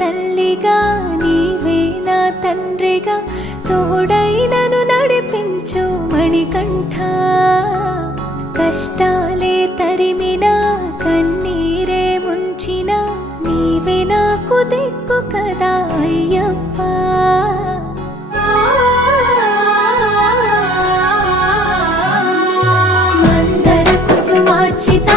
తల్లిగా నీవే నా తండ్రిగా తోడై నన్ను నడిపించు మణికంఠ. కష్టాలే తరిమినా కన్నీరే ముంచినా నీవే నాకు దిక్కు కదా అయ్యప్ప. మందర కుసుమార్చిత